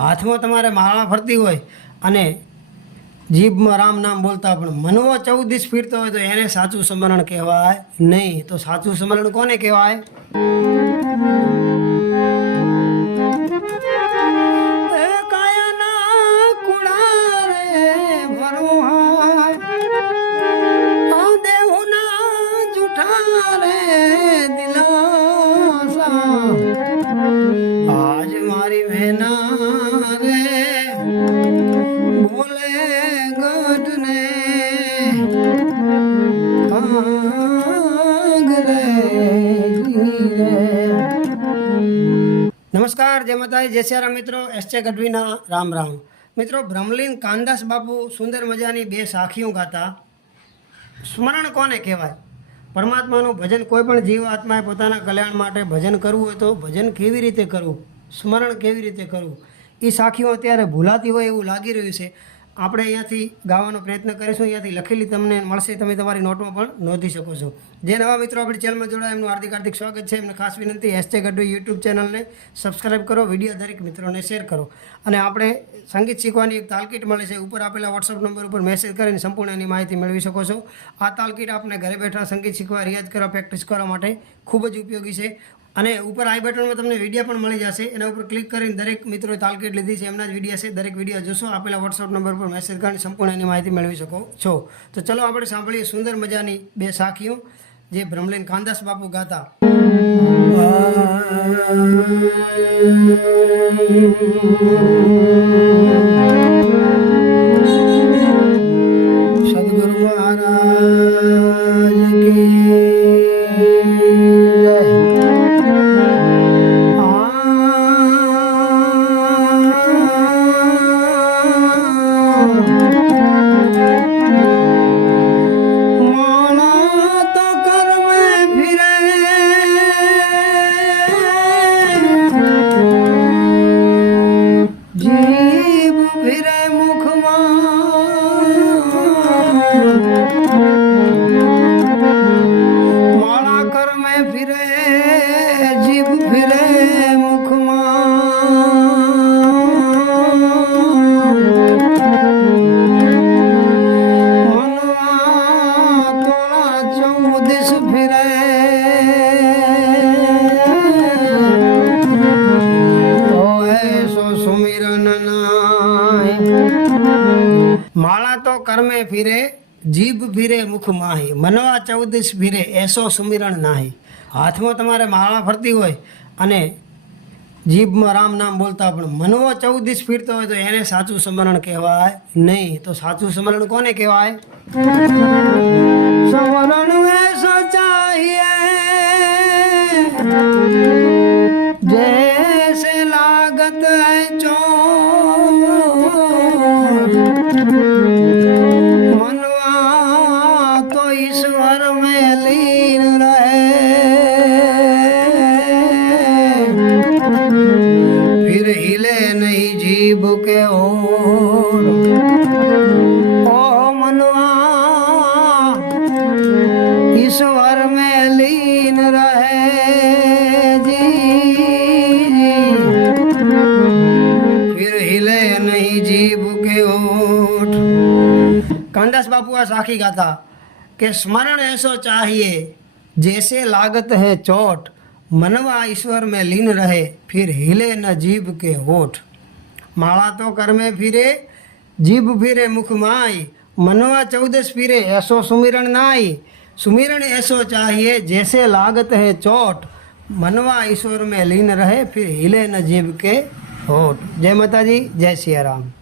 હાથમાં તમારે માળા ફરતી હોય અને જીભમાં રામ નામ બોલતા પણ મનમાં ચૌદીસ ફીરતો હોય તો એને સાચું સ્મરણ કહેવાય નહીં. તો સાચું સ્મરણ કોને કહેવાય? નમસ્કાર, જય માતાજી, જય સિયારામ મિત્રો એસચે ગઢવીના રામ રામ. મિત્રો ભ્રમલીન કાનદાસ બાપુ સુંદર મજાની બે સાખીઓ ગાતા. સ્મરણ કોને કહેવાય? પરમાત્માનું ભજન કોઈ પણ જીવ આત્માએ પોતાના કલ્યાણ માટે ભજન કરવું હોય તો ભજન કેવી રીતે કરવું? સ્મરણ કેવી રીતે કરવું? એ સાખીઓ અત્યારે ભૂલાતી હોય એવું લાગી રહ્યું છે. આપણે અહીંયાથી ગાવાનો પ્રયત્ન કરીશું, અહીંયાથી લખેલી તમને મળશે, તમે તમારી નોટમાં પણ નોંધી શકો છો. જે નવા મિત્રો આપણી ચેનલમાં જોડાય, એમનું હાર્દિક હાર્દિક સ્વાગત છે. એમને ખાસ વિનંતી એસચે ગઢવી યુટ્યુબ ચેનલને સબસ્ક્રાઈબ કરો વીડિયો દરેક મિત્રોને શેર કરો. અને આપણે સંગીત શીખવાની એક તાલકીટ મળે છે, ઉપર આપેલા વોટ્સઅપ નંબર ઉપર મેસેજ કરીને સંપૂર્ણ એની માહિતી મેળવી શકો છો. આ તાલકીટ આપને ઘરે બેઠા સંગીત શીખવા, રિયાઝ કરવા પ્રેક્ટિસ કરવા માટે ખૂબ જ ઉપયોગી છે. અને ઉપર આઈ બટનમાં તમને વીડિયો પણ મળી જશે. એના ઉપર ક્લિક કરીને દરેક મિત્રોએ તાલકીટ લીધી છે. એમના જ વીડિયો છે. દરેક વીડિયો જોશો. આપેલા વોટ્સઅપ નંબર પર મેસેજ કરીને સંપૂર્ણ એની માહિતી મેળવી શકો છો. તો ચલો આપણે સાંભળીએ સુંદર મજાની બે સાખીઓ, જે ભ્રમલીન કાંદાસ બાપુ ગાતા. સદગુરુ મહારાજ કી જીભ ફિરે મુખમાં માળા કર્મે ફિરે તો કર્મે ફિરે, જીભ ફિરે મુખ માહી, મનવા ચૌદશ ફિરે, એસો સુમિરણ નાહી. હાથમાં તમારે માળા ફરતી હોય અને જીભમાં રામ નામ બોલતા પણ મનવો ચૌદશ ફીરતો હોય તો એને સાચું સ્મરણ કહેવાય નહીં. તો સાચું સ્મરણ કોને કહેવાય? સ્મરણ એસો ચાહીએ જૈસે લાગત હૈ मनवा तो ईश्वर में लीन रहे फिर हिले नहीं जीभ के ओर ओ मनवा ईश्वर में लीन रहे जी फिर हिले नहीं जीभ के ओठ कांदास बापू आ साखी गाता कि स्मरण ऐसो चाहिए, जैसे लागत है चोट, मनवा ईश्वर में लीन रहे, फिर हिले न जीभ के होठ। माला तो कर में फिरे जीभ फिरे मुख माई, मनवा चौदस फिरे, ऐसो सुमिरण नाई। सुमिरण ऐसो चाहिए, जैसे लागत है चोट, मनवा ईश्वर में लीन रहे, फिर हिले न जीभ के होठ। जय माता जी जय सिया राम।